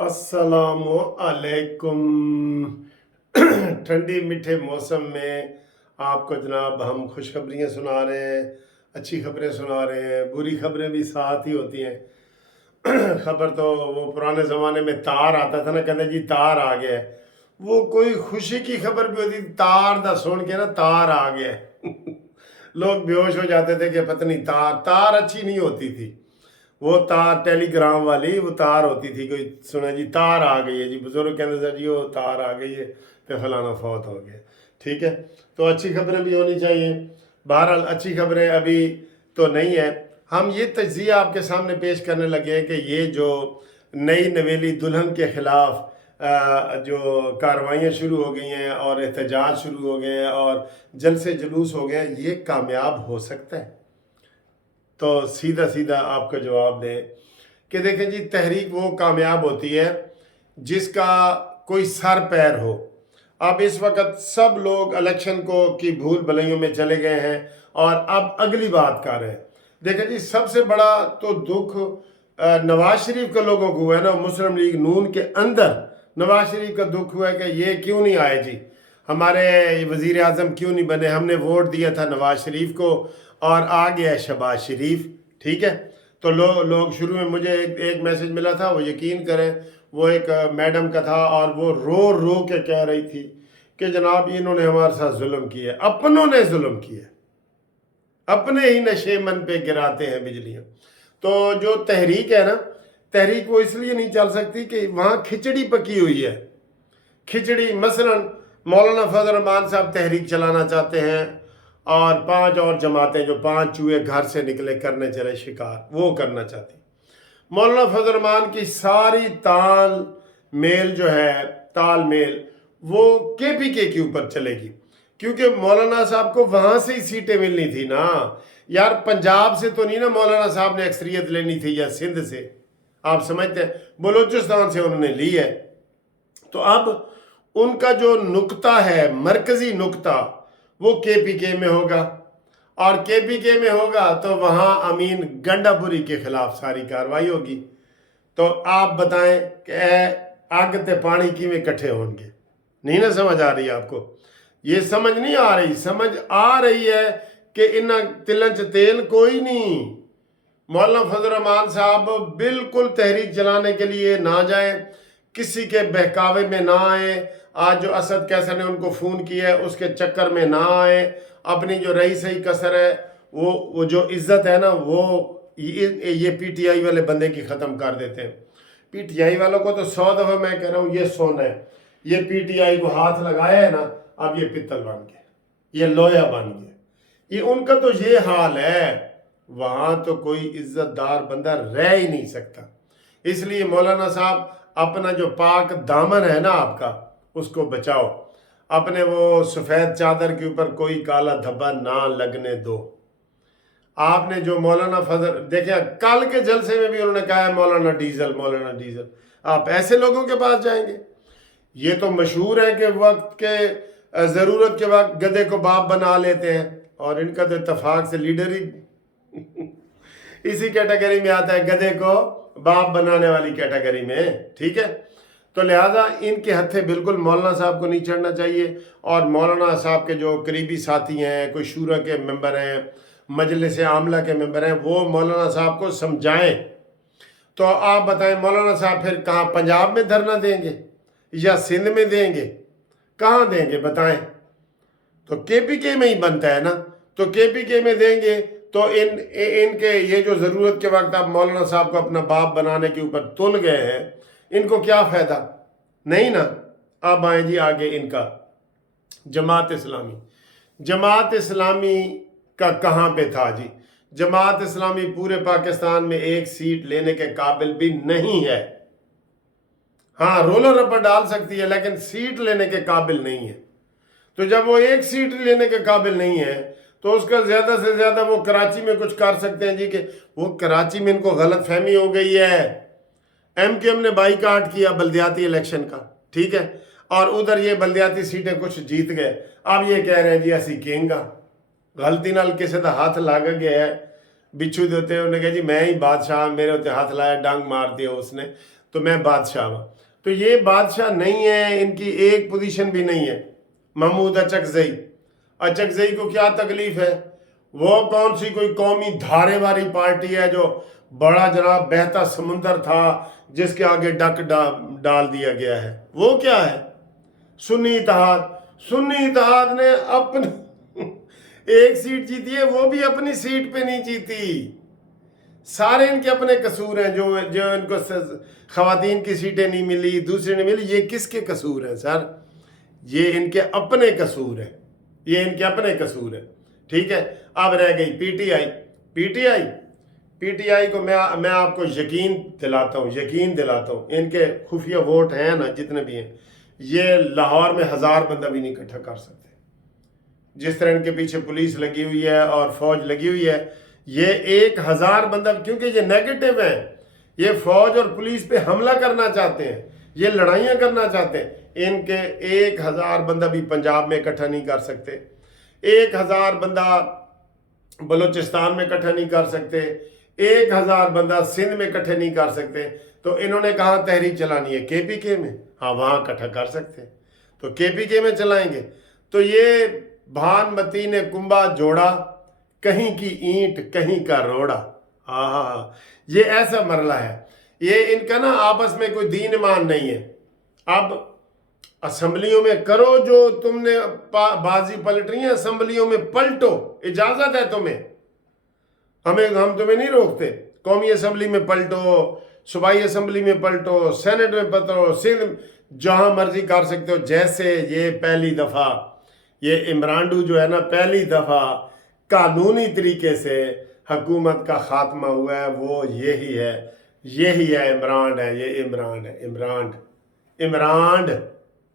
अस्सलामु अलैकुम। ठंडी मीठे मौसम में आपको जनाब हम खुशखबरियाँ सुना रहे हैं, अच्छी खबरें सुना रहे हैं, बुरी खबरें भी साथ ही होती हैं। खबर तो वो पुराने ज़माने में तार आता था ना, कहते जी तार आ गया है। वो कोई खुशी की खबर भी होती थी, तार दा सुन के ना तार आ गया है। लोग बेहोश हो जाते थे कि पता नहीं तार तार अच्छी नहीं होती थी। वो तार टेलीग्राम वाली वो तार होती थी, कोई सुना जी तार आ गई है जी, बुजुर्ग कहते सर जी वो तार आ गई है तो फलाना फौत हो गया। ठीक है, तो अच्छी खबरें भी होनी चाहिए। बहरहाल अच्छी खबरें अभी तो नहीं है। हम ये तज्जिया आपके सामने पेश करने लगे हैं कि ये जो नई नवेली दुल्हन के ख़िलाफ़ जो कार्रवाइयाँ शुरू हो गई हैं और एहतजाज शुरू हो गए हैं और जलसे जुलूस हो गए हैं, ये कामयाब हो सकता है? तो सीधा सीधा आपका जवाब दें कि देखें जी, तहरीक वो कामयाब होती है जिसका कोई सर पैर हो। अब इस वक्त सब लोग इलेक्शन को की भूल भलाइयों में चले गए हैं और अब अगली बात कर रहे हैं। देखें जी, सबसे बड़ा तो दुख नवाज शरीफ के लोगों को हुआ है ना, मुस्लिम लीग नून के अंदर नवाज शरीफ का दुख हुआ है कि ये क्यों नहीं आए जी, हमारे वज़ीर आज़म क्यों नहीं बने, हमने वोट दिया था नवाज शरीफ को और आ गया शहबाज शरीफ। ठीक है, तो लोग शुरू में मुझे एक मैसेज मिला था, वो यकीन करें वो एक मैडम का था और वो रो रो के कह रही थी कि जनाब इन्होंने हमारे साथ जुल्म किया, अपनों ने जुल्म किया, अपने ही नशे मन पे गिराते हैं बिजलियाँ। तो जो तहरीक है ना, तहरीक वो इसलिए नहीं चल सकती कि वहाँ खिचड़ी पकी हुई है। खिचड़ी मसलन मौलाना फजल रहमान साहब तहरीक चलाना चाहते हैं और 5 और जमातें जो 5 चूहे घर से निकले करने चले शिकार, वो करना चाहती। मौलाना फजल रहमान की सारी ताल मेल जो है, ताल मेल वो KPK के ऊपर चलेगी, क्योंकि मौलाना साहब को वहाँ से ही सीटें मिलनी थी ना यार, पंजाब से तो नहीं ना मौलाना साहब ने अक्सरियत लेनी थी या सिंध से, आप समझते हैं, बलूचिस्तान से उन्होंने ली है। तो अब उनका जो नुक्ता है, मरकजी नुक्ता, वो KPK में होगा और KPK में होगा तो वहाँ अमीन गंडापुरी के खिलाफ सारी कार्रवाई होगी। तो आप बताएं कि आग ते पानी किमें इकट्ठे होंगे? नहीं ना समझ आ रही आपको? ये समझ नहीं आ रही, समझ आ रही है कि इन तिलन च तेल कोई नहीं। मौलाना फजल रहमान साहब बिल्कुल तहरीक चलाने के लिए ना जाएं, किसी के बहकावे में ना आए। आज जो असद कैसर ने उनको फ़ोन किया है उसके चक्कर में ना आए। अपनी जो रही सही कसर है, वो जो इज्जत है ना, वो ये PTI वाले बंदे की ख़त्म कर देते हैं। PTI वालों को तो 100 दफ़ा मैं कह रहा हूँ, ये सोना है। ये PTI को हाथ लगाया है ना, अब ये पित्तल बन गया, ये लोया बन गया। ये उनका तो ये हाल है, वहाँ तो कोई इज्जतदार बंदा रह ही नहीं सकता। इसलिए मौलाना साहब अपना जो पाक दामन है ना आपका, उसको बचाओ, अपने वो सफ़ेद चादर के ऊपर कोई काला धब्बा ना लगने दो। आपने जो मौलाना फजल देखे, कल के जलसे में भी उन्होंने कहा है मौलाना डीजल, मौलाना डीजल। आप ऐसे लोगों के पास जाएंगे? ये तो मशहूर है कि वक्त के ज़रूरत के वक्त गधे को बाप बना लेते हैं, और इनका तो इत्तेफाक से लीडर ही इसी कैटेगरी में आता है, गधे को बाप बनाने वाली कैटेगरी में। ठीक है, तो लिहाजा इनके हत्थे बिल्कुल मौलाना साहब को नहीं चढ़ना चाहिए। और मौलाना साहब के जो करीबी साथी हैं, कोई शूरा के मेंबर हैं, मजलिस आमला के मेंबर हैं, वो मौलाना साहब को समझाएं। तो आप बताएं, मौलाना साहब फिर कहाँ, पंजाब में धरना देंगे या सिंध में देंगे, कहाँ देंगे बताएं? तो KPK में ही बनता है ना, तो KPK में देंगे तो इनके ये जो ज़रूरत के वक्त आप मौलाना साहब को अपना बाप बनाने के ऊपर तुल गए हैं, इनको क्या फ़ायदा? नहीं ना। अब आए जी आगे, इनका जमात इस्लामी। जमात इस्लामी का कहाँ पे था जी? जमात इस्लामी पूरे पाकिस्तान में एक सीट लेने के काबिल भी नहीं है। हाँ, रोलर रबर डाल सकती है लेकिन सीट लेने के काबिल नहीं है। तो जब वो एक सीट लेने के काबिल नहीं है तो उसका ज़्यादा से ज़्यादा वो कराची में कुछ कर सकते हैं जी, कि वो कराची में इनको गलत फहमी हो गई है। MKM ने बाईकाट किया बल्दियाती इलेक्शन का, ठीक है, और उधर ये बल्दियाती सीटें कुछ जीत गए। अब ये कह रहे हैं जी असी कहेंगा गलती नाल किसी का हाथ लग गया है बिच्छू देते, उन्हें कहा जी मैं ही बादशाह, मेरे उत्ते हाथ लाया, डंग मार दिया उसने। تو میں بادشاہ ہوں. تو یہ بادشاہ نہیں ہے، ان کی ایک پوزیشن بھی نہیں ہے. محمود اچکزئی کو کیا تکلیف ہے؟ وہ کون سی کوئی قومی دھارے والی پارٹی ہے جو بڑا جناب بہتا سمندر تھا جس کے آگے ڈک ڈال دیا گیا ہے؟ وہ کیا ہے؟ سنی اتحاد نے اپنی ایک سیٹ جیتی ہے، وہ بھی اپنی سیٹ پہ نہیں جیتی. سارے ان کے اپنے قصور ہیں. جو ان کو خواتین کی سیٹیں نہیں ملی، دوسری نہیں ملی، یہ کس کے قصور ہیں سر؟ یہ ان کے اپنے قصور ہیں، یہ ان کے اپنے قصور ہیں. ٹھیک ہے. اب رہ گئی پی ٹی آئی کو میں آپ کو یقین دلاتا ہوں ان کے خفیہ ووٹ ہیں نا جتنے بھی ہیں، یہ لاہور میں 1000 بندہ بھی نہیں اکٹھا کر سکتے. جس طرح ان کے پیچھے پولیس لگی ہوئی ہے اور فوج لگی ہوئی ہے، یہ 1000 بندہ، کیونکہ یہ نیگیٹو ہیں، یہ فوج اور پولیس پہ حملہ کرنا چاہتے ہیں، یہ لڑائیاں کرنا چاہتے ہیں. ان کے 1000 بندہ بھی پنجاب میں اکٹھا نہیں کر سکتے، 1000 بندہ بلوچستان میں اکٹھا نہیں کر سکتے، 1000 بندہ سندھ میں اکٹھے نہیں کر سکتے. تو انہوں نے کہا تحریک چلانی ہے کے پی کے میں، ہاں وہاں اکٹھا کر سکتے، تو کے پی کے میں چلائیں گے. تو یہ بھان متی نے کنبا جوڑا، کہیں کی اینٹ کہیں کا روڑا. یہ ایسا مرلہ ہے. یہ ان کا نا آپس میں کوئی دین ایمان نہیں ہے. اب اسمبلیوں میں کرو جو تم نے بازی پلٹ رہی ہیں، اسمبلیوں میں پلٹو، اجازت ہے تمہیں، ہم تمہیں نہیں روکتے. قومی اسمبلی میں پلٹو، صوبائی اسمبلی میں پلٹو، سینٹ میں پلٹو، سندھ جہاں مرضی کر سکتے ہو. جیسے یہ پہلی دفعہ یہ عمرانڈو جو ہے نا، پہلی دفعہ قانونی طریقے سے حکومت کا خاتمہ ہوا ہے، وہ یہی ہے عمران ہے. یہ عمران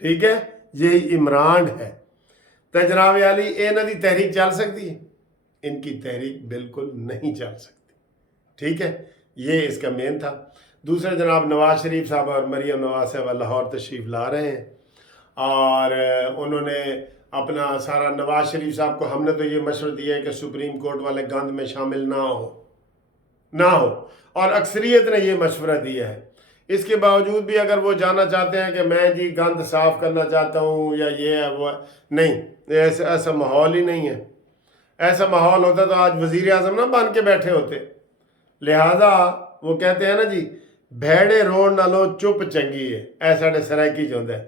ٹھیک ہے، یہی عمران ہے. تو جناب علی انہاں دی تحریک چل سکتی ہے؟ ان کی تحریک بالکل نہیں چل سکتی. ٹھیک ہے، یہ اس کا مین تھا. دوسرے جناب نواز شریف صاحب اور مریم نواز صاحب لاہور تشریف لا رہے ہیں، اور انہوں نے اپنا سارا، نواز شریف صاحب کو ہم نے تو یہ مشورہ دیا ہے کہ سپریم کورٹ والے گند میں شامل نہ ہو، اور اکثریت نے یہ مشورہ دیا ہے. اس کے باوجود بھی اگر وہ جانا چاہتے ہیں کہ میں جی گند صاف کرنا چاہتا ہوں یا یہ ہے وہ ہے، نہیں، ایسا ماحول ہی نہیں ہے. ایسا ماحول ہوتا تو آج وزیر اعظم نہ بن کے بیٹھے ہوتے. لہٰذا وہ کہتے ہیں نا جی، بھیڑے روڑ نہ لو چپ چنگی ہے. ایسا سرائکی جو ہوتا ہے،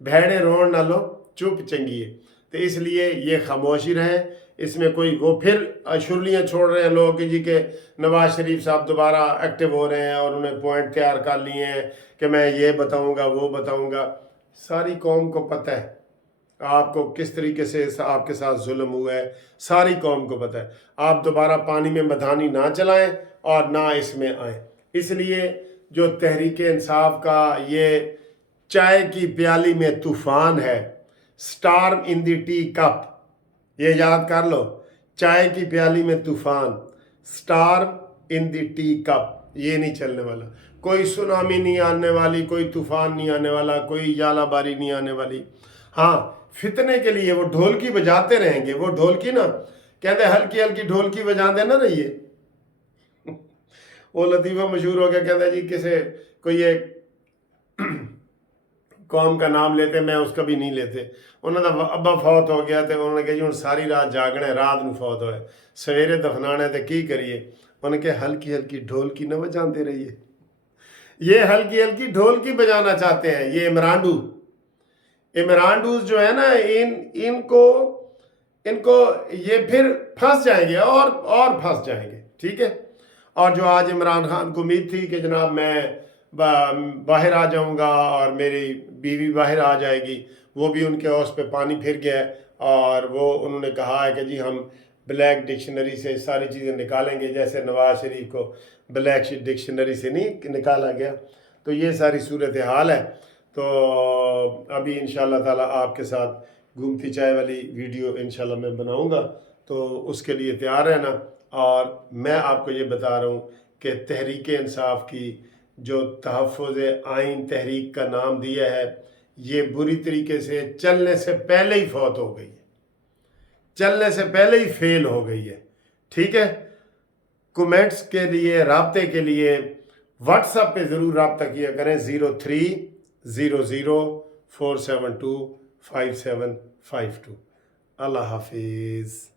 بھیڑے روڑ نہ لو چپ چنگی ہے. تو اس لیے یہ خاموشی رہے. اس میں کوئی وہ پھر شرلیاں چھوڑ رہے ہیں لوگ کہ جی کہ نواز شریف صاحب دوبارہ ایکٹیو ہو رہے ہیں اور انہیں پوائنٹ تیار کر لیے ہیں کہ میں یہ بتاؤں گا وہ بتاؤں گا. ساری قوم کو پتہ ہے آپ کو کس طریقے سے آپ کے ساتھ ظلم ہوا ہے، ساری قوم کو پتہ ہے. آپ دوبارہ پانی میں مدھانی نہ چلائیں اور نہ اس میں آئیں. اس لیے جو تحریک انصاف کا یہ چائے کی پیالی میں طوفان ہے، سٹارم ان دی ٹی کپ، یہ یاد کر لو، چائے کی پیالی میں طوفان، سٹارم ان دی ٹی کپ، یہ نہیں چلنے والا. کوئی سونامی نہیں آنے والی، کوئی طوفان نہیں آنے والا، کوئی ژالہ باری نہیں آنے والی. ہاں فتنے کے لیے وہ ڈھولکی بجاتے رہیں گے. وہ ڈھولکی نا کہتے ہیں ہلکی ہلکی ڈھولکی بجا دینا نا، یہ وہ لطیفہ مشہور ہو گیا. کہتا ہے جی کسے کوئی ایک قوم کا نام لیتے، میں اس کا بھی نہیں لیتے. انہوں نے ابا فوت ہو گیا تو انہوں نے کہا جی ہوں ساری رات جاگنا ہے، رات نو فوت ہوئے، سویرے دفنانا ہے تو کی کریے. انہوں نے کہا ہلکی ہلکی ڈھولکی نہ بجاتے رہیے. یہ ہلکی ہلکی ڈھولکی بجانا چاہتے ہیں. یہ عمرانڈوز جو ہے نا، ان کو یہ پھر پھنس جائیں گے اور پھنس جائیں گے. ٹھیک ہے. اور جو آج عمران خان کو امید تھی کہ جناب میں باہر آ جاؤں گا اور میری بیوی باہر آ جائے گی، وہ بھی ان کے حوص پہ پانی پھر گیا ہے. اور وہ انہوں نے کہا ہے کہ جی ہم بلیک ڈکشنری سے ساری چیزیں نکالیں گے، جیسے نواز شریف کو بلیک ڈکشنری سے نہیں نکالا گیا. تو یہ ساری صورتحال ہے. تو ابھی انشاءاللہ تعالیٰ آپ کے ساتھ گھومتی چائے والی ویڈیو انشاءاللہ میں بناؤں گا، تو اس کے لیے تیار رہنا. اور میں آپ کو یہ بتا رہا ہوں کہ تحریک انصاف کی جو تحفظ آئین تحریک کا نام دیا ہے، یہ بری طریقے سے چلنے سے پہلے ہی فوت ہو گئی ہے، چلنے سے پہلے ہی فیل ہو گئی ہے. ٹھیک ہے. کومنٹس کے لیے، رابطے کے لیے واٹس ایپ پہ ضرور رابطہ کیا کریں 030047247552. اللہ حافظ.